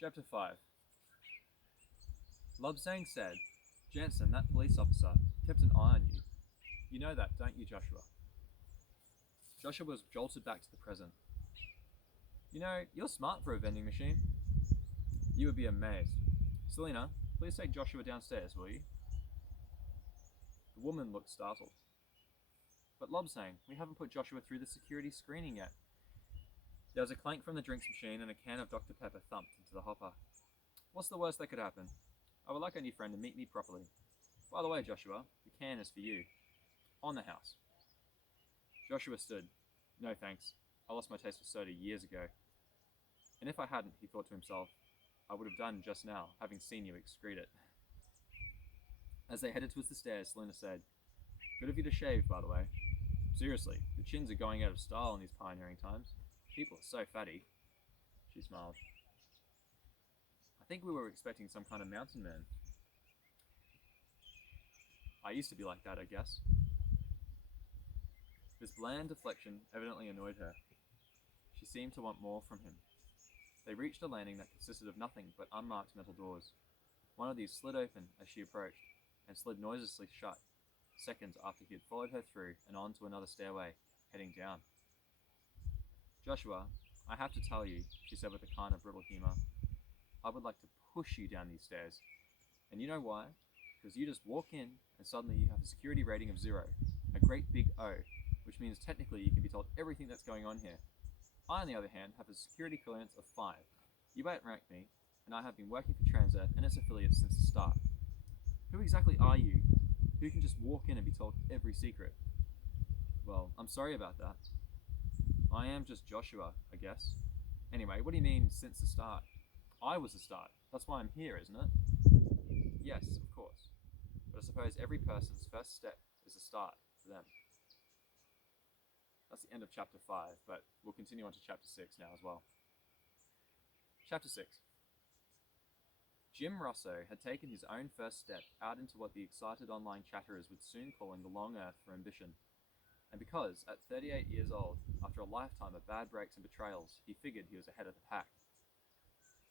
Chapter 5. Lobsang said, Jansen, that police officer, kept an eye on you. You know that, don't you, Joshua? Joshua was jolted back to the present. You know, you're smart for a vending machine. You would be amazed. Selina, please take Joshua downstairs, will you? The woman looked startled. But Lobsang, we haven't put Joshua through the security screening yet. There was a clank from the drinks machine and a can of Dr. Pepper thumped into the hopper. What's the worst that could happen? I would like our new friend to meet me properly. By the way, Joshua, the can is for you. On the house. Joshua stood. No thanks. I lost my taste for soda years ago. And if I hadn't, he thought to himself, I would have done just now, having seen you excrete it. As they headed towards the stairs, Selina said, Good of you to shave, by the way. Seriously, the chins are going out of style in these pioneering times. People are so fatty. She smiled. I think we were expecting some kind of mountain man. I used to be like that, I guess. This bland deflection evidently annoyed her. She seemed to want more from him. They reached a landing that consisted of nothing but unmarked metal doors. One of these slid open as she approached, and slid noiselessly shut, seconds after he had followed her through and on to another stairway, heading down. Joshua, I have to tell you, she said with a kind of brittle humour, I would like to push you down these stairs. And you know why? Because you just walk in and suddenly you have a security rating of 0, a great big O, which means technically you can be told everything that's going on here. I, on the other hand, have a security clearance of 5. You outrank me, and I have been working for Transearth and its affiliates since the start. Who exactly are you? Who can just walk in and be told every secret? Well, I'm sorry about that. I am just Joshua, I guess. Anyway, what do you mean, since the start? I was the start. That's why I'm here, isn't it? Yes, of course. But I suppose every person's first step is a start for them. That's the end of chapter 5, but we'll continue on to chapter 6 now as well. Chapter 6. Jim Rosso had taken his own first step out into what the excited online chatterers would soon calling the long earth for ambition. And because, at 38 years old, after a lifetime of bad breaks and betrayals, he figured he was ahead of the pack.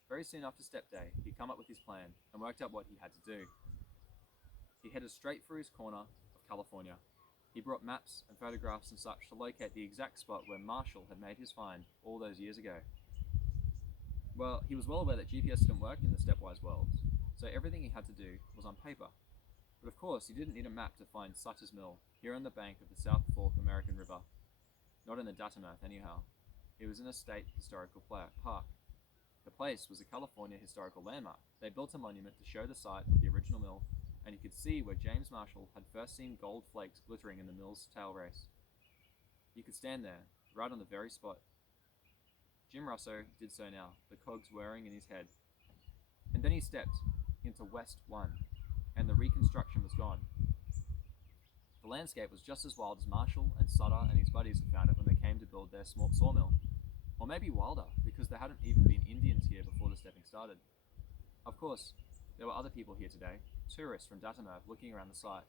Very soon after step day, he'd come up with his plan and worked out what he had to do. He headed straight for his corner of California. He brought maps and photographs and such to locate the exact spot where Marshall had made his find all those years ago. Well, he was well aware that GPS didn't work in the stepwise worlds, so everything he had to do was on paper. But of course, he didn't need a map to find Sutter's Mill, here on the bank of the South Fork American River. Not in the Datum Earth, anyhow. It was in a state historical park. The place was a California historical landmark. They built a monument to show the site of the original mill, and you could see where James Marshall had first seen gold flakes glittering in the mill's tail race. You could stand there, right on the very spot. Jim Rosso did so now, the cogs whirring in his head. And then he stepped into West 1, and the reconstruction was gone. The landscape was just as wild as Marshall and Sutter and his buddies had found it when they came to build their small sawmill. Or maybe wilder, because there hadn't even been Indians here before the stepping started. Of course, there were other people here today, tourists from Datum Earth looking around the site.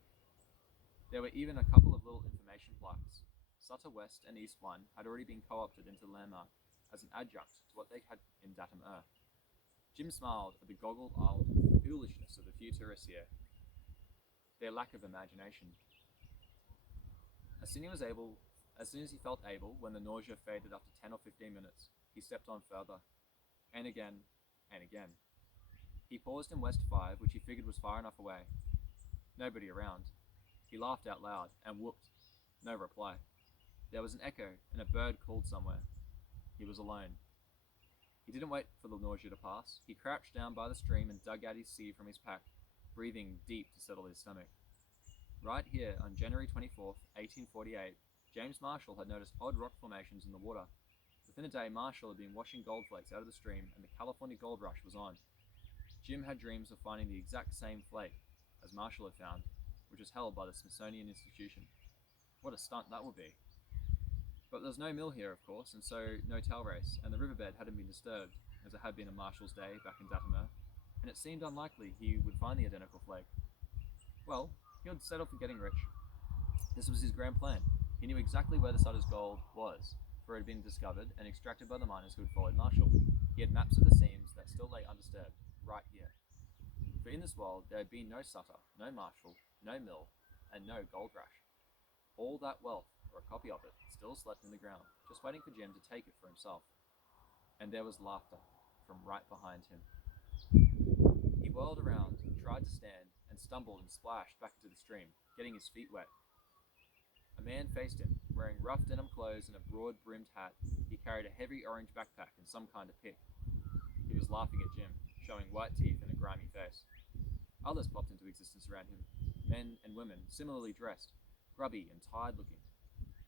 There were even a couple of little information plaques. Sutter West and East 1 had already been co-opted into the landmark as an adjunct to what they had in Datum Earth. Jim smiled at the goggle-eyed foolishness of the few tourists here, their lack of imagination. As soon as he felt able, when the nausea faded after 10 or 15 minutes, he stepped on further, and again, and again. He paused in West 5, which he figured was far enough away. Nobody around. He laughed out loud, and whooped. No reply. There was an echo, and a bird called somewhere. He was alone. He didn't wait for the nausea to pass. He crouched down by the stream and dug out his sieve from his pack, breathing deep to settle his stomach. Right here, on January 24th, 1848, James Marshall had noticed odd rock formations in the water. Within a day, Marshall had been washing gold flakes out of the stream, and the California gold rush was on. Jim had dreams of finding the exact same flake as Marshall had found, which was held by the Smithsonian Institution. What a stunt that would be. But there was no mill here, of course, and so no tail race, and the riverbed hadn't been disturbed, as it had been on Marshall's day back in Datum Earth, and it seemed unlikely he would find the identical flake. Well, he would settle for getting rich. This was his grand plan. He knew exactly where the Sutter's gold was, for it had been discovered and extracted by the miners who had followed Marshall. He had maps of the seams that still lay undisturbed, right here. For in this world there had been no Sutter, no Marshall, no mill, and no gold rush. All that wealth, or a copy of it, still slept in the ground, just waiting for Jim to take it for himself. And there was laughter from right behind him. He whirled around, tried to stand, and stumbled and splashed back into the stream, getting his feet wet. A man faced him, wearing rough denim clothes and a broad-brimmed hat. He carried a heavy orange backpack and some kind of pick. He was laughing at Jim, showing white teeth and a grimy face. Others popped into existence around him, men and women, similarly dressed, grubby and tired-looking.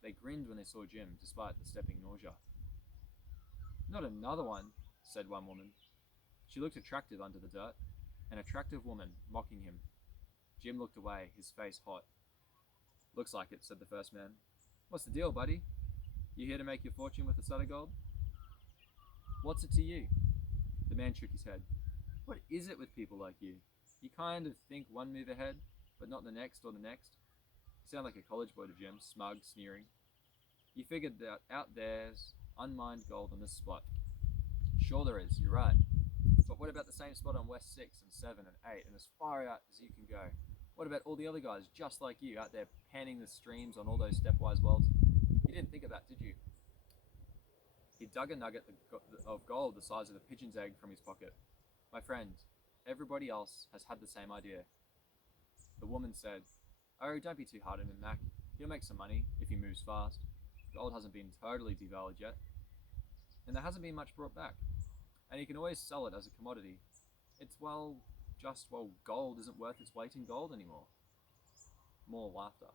They grinned when they saw Jim, despite the stepping nausea. "Not another one," said one woman. She looked attractive under the dirt, an attractive woman mocking him. Jim looked away, his face hot. "Looks like it," said the first man. "What's the deal, buddy? You here to make your fortune with the Sutter gold?" "What's it to you?" The man shook his head. "What is it with people like you? You kind of think one move ahead, but not the next or the next." You sound like a college boy to Jim, smug, sneering. "You figured that out there's unmined gold on this spot." "Sure there is, you're right. But what about the same spot on West 6 and 7 and 8 and as far out as you can go? What about all the other guys just like you out there panning the streams on all those stepwise worlds? You didn't think of that, did you?" He dug a nugget of gold the size of a pigeon's egg from his pocket. "My friend, everybody else has had the same idea." The woman said, "Oh, don't be too hard on him, Mac. He'll make some money if he moves fast. Gold hasn't been totally devalued yet. And there hasn't been much brought back. And he can always sell it as a commodity. It's, well, gold isn't worth its weight in gold anymore." More laughter.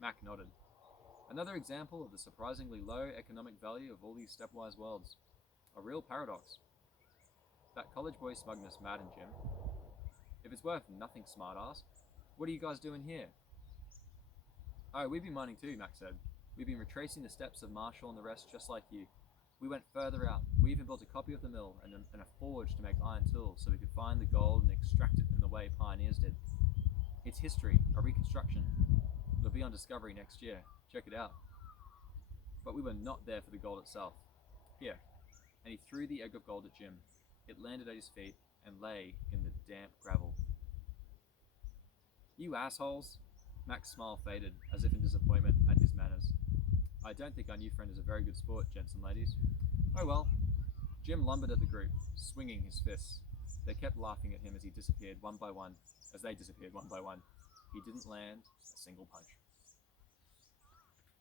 Mac nodded. Another example of the surprisingly low economic value of all these stepwise worlds. A real paradox. That college boy smugness maddened Jim. "If it's worth nothing, smartass, what are you guys doing here?" "Oh, we've been mining too," Mac said. "We've been retracing the steps of Marshall and the rest just like you. We went further out. We even built a copy of the mill and a forge to make iron tools so we could find the gold and extract it in the way pioneers did. It's history, a reconstruction. It'll be on Discovery next year. Check it out. But we were not there for the gold itself. Here." And he threw the egg of gold at Jim. It landed at his feet and lay in the damp gravel. "You assholes!" Mac's smile faded, as if in disappointment at his manners. "I don't think our new friend is a very good sport, gents and ladies. Oh well." Jim lumbered at the group, swinging his fists. They kept laughing at him as they disappeared one by one. He didn't land a single punch.